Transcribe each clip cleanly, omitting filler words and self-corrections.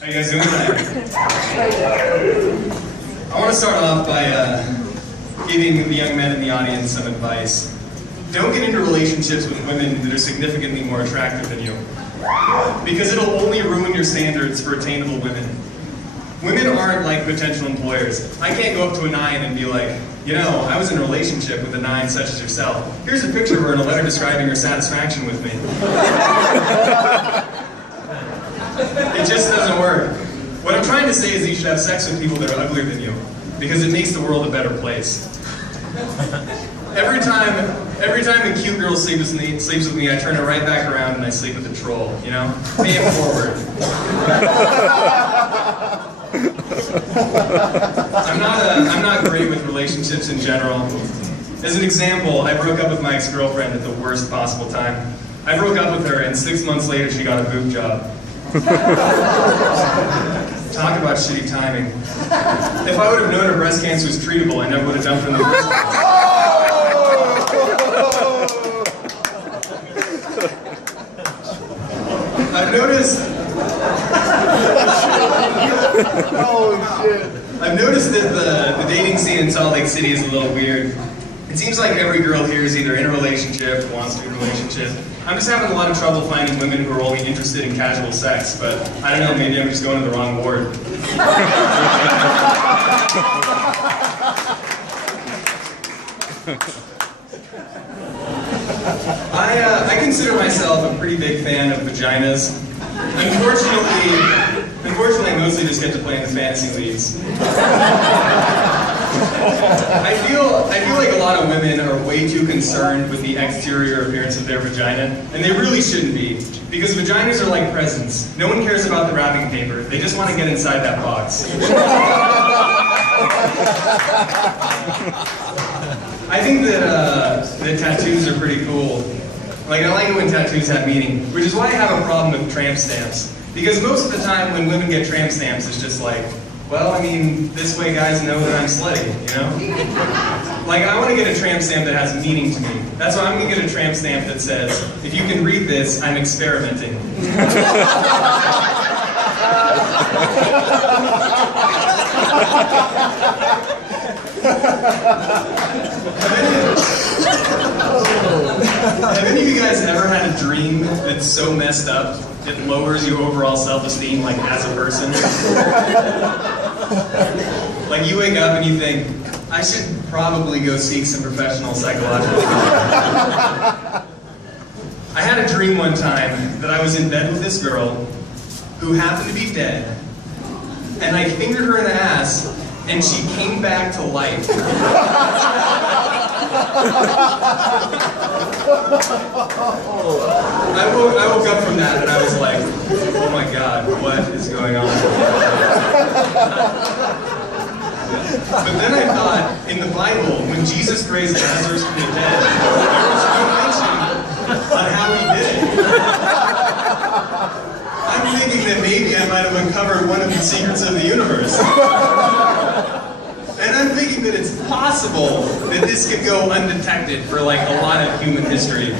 How you guys doing tonight? I want to start off by giving the young men in the audience some advice. Don't get into relationships with women that are significantly more attractive than you, because it'll only ruin your standards for attainable women. Women aren't like potential employers. I can't go up to a 9 and be like, you know, I was in a relationship with a 9 such as yourself. Here's a picture of her in a letter describing her satisfaction with me. It just doesn't work. What I'm trying to say is that you should have sex with people that are uglier than you, because it makes the world a better place. Every time a cute girl sleeps with me, I turn her right back around and I sleep with a troll, you know? Pay it forward. I'm not great with relationships in general. As an example, I broke up with my ex-girlfriend at the worst possible time. I broke up with her and 6 months later she got a boob job. Talk about shitty timing. If I would have known her breast cancer was treatable, I never would have dumped her in the first place. I've noticed that the dating scene in Salt Lake City is a little weird. It seems like every girl here is either in a relationship or wants to be in a relationship. I'm just having a lot of trouble finding women who are only interested in casual sex, but I don't know, maybe I'm just going to the wrong ward. I consider myself a pretty big fan of vaginas. Unfortunately, I mostly just get to play in the fantasy leagues. I feel like a lot of women are way too concerned with the exterior appearance of their vagina, and they really shouldn't be, because vaginas are like presents. No one cares about the wrapping paper. They just want to get inside that box. I think that tattoos are pretty cool. Like, I like it when tattoos have meaning, which is why I have a problem with tramp stamps. Because most of the time when women get tramp stamps, it's just like, well, I mean, this way guys know that I'm slutty, you know? Like, I want to get a tramp stamp that has meaning to me. That's why I'm going to get a tramp stamp that says, if you can read this, I'm experimenting. Have any of you guys ever had a dream that's so messed up it lowers your overall self-esteem, like, as a person? Like, you wake up and you think, I should probably go seek some professional psychological help. I had a dream one time that I was in bed with this girl who happened to be dead, and I fingered her in the ass, and she came back to life. I woke up from that and I was like, oh my God, what is going on? But then I thought, in the Bible, when Jesus raised Lazarus from the dead, there was no mention on how he did it. I'm thinking that maybe I might have uncovered one of the secrets of the universe. And I'm thinking that it's possible that this could go undetected for like a lot of human history.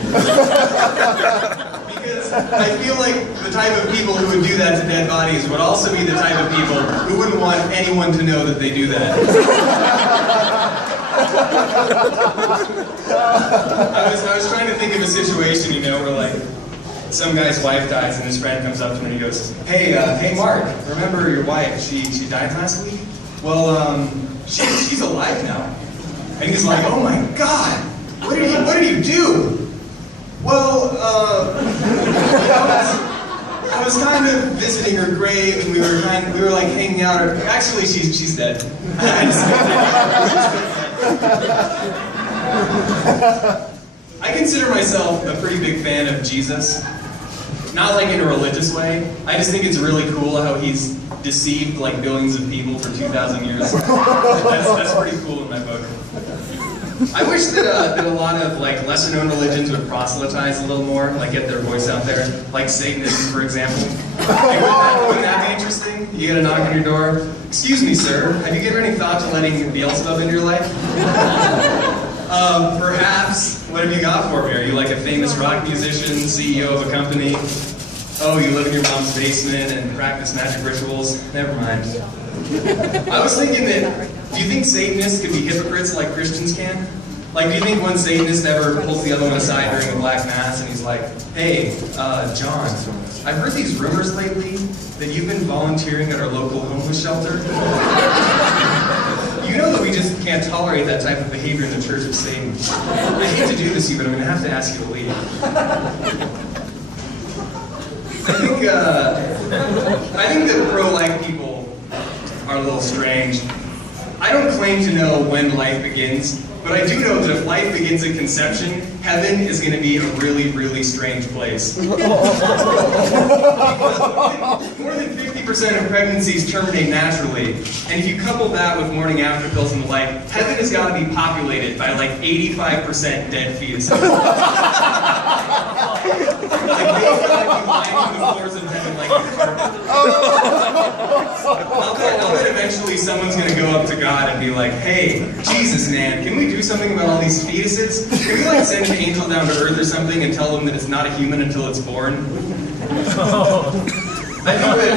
Because I feel like the type of people who would do that to dead bodies would also be the type of people who wouldn't want anyone to know that they do that. I was trying to think of a situation, you know, where like some guy's wife dies and his friend comes up to him and he goes, hey Mark, remember your wife, she died last week? Well, she's alive now. And he's like, oh my God, what did you do? Well, I was kind of visiting her grave and we were like hanging out. Actually, she's dead. I consider myself a pretty big fan of Jesus. Not like in a religious way. I just think it's really cool how he's deceived like billions of people for 2,000 years. That's pretty cool in my book. I wish that a lot of like lesser known religions would proselytize a little more, like get their voice out there, like Satanism, for example. Hey, wouldn't that be interesting? You get a knock on your door. Excuse me, sir. Have you given any thought to letting Beelzebub into your life? Perhaps. What have you got for me? Are you like a famous rock musician, CEO of a company? oh, you live in your mom's basement and practice magic rituals. Never mind. I was thinking that, do you think Satanists could be hypocrites like Christians can? Like, do you think one Satanist ever pulls the other one aside during a Black Mass and he's like, hey, John, I've heard these rumors lately that you've been volunteering at our local homeless shelter. You know that we just can't tolerate that type of behavior in the Church of Satan. I hate to do this to you, but I'm going to have to ask you to leave. I think that pro-life people are a little strange. I don't claim to know when life begins, but I do know that if life begins at conception, heaven is going to be a really, really strange place. More than 50% of pregnancies terminate naturally, and if you couple that with morning after pills and the like, heaven has got to be populated by like 85% dead fetuses. Like they've got to be lining the floors of heaven like a carpet. I'll bet eventually someone's going to go up to God and be like, hey, Jesus, man, can we do something about all these fetuses? Can we like send an angel down to earth or something and tell them that it's not a human until it's born? I think that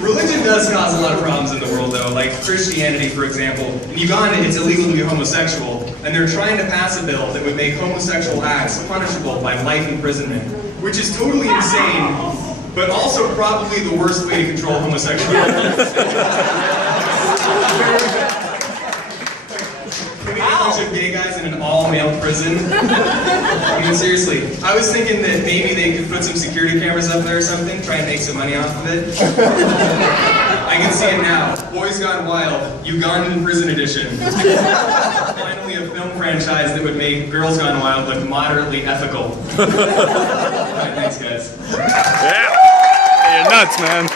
religion does cause a lot of problems in the world, though. Like Christianity, for example. In Uganda, it's illegal to be homosexual, and they're trying to pass a bill that would make homosexual acts punishable by life imprisonment, which is totally insane, but also probably the worst way to control homosexuality. Can we get a bunch of gay guys in an all-male prison? I mean, seriously. I was thinking that maybe they could put some security cameras up there or something, try and make some money off of it. I can see it now. Boys Gone Wild, Ugandan Prison Edition. Finally a film franchise that would make Girls Gone Wild look moderately ethical. Alright, thanks guys. Yeah! You're nuts, man.